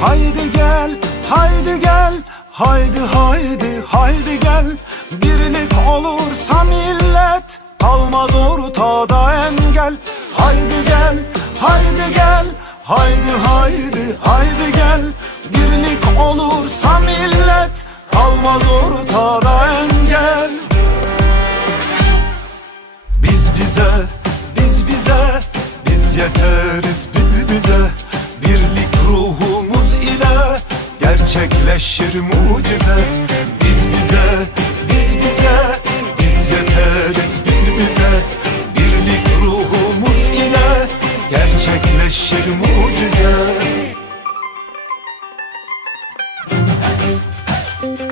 Haydi gel, haydi gel, haydi haydi haydi gel. Birlik olursa millet, kalmaz ortada engel. Haydi gel, haydi gel, haydi haydi haydi gel. Birlik olursa millet, kalmaz ortada engel. Biz bize, biz bize, biz yeteriz biz bize. Birlik ile gerçekleşir mucize Biz bize, biz bize, biz yeteriz biz bize Birlik ruhumuz ile gerçekleşir mucize Thank you.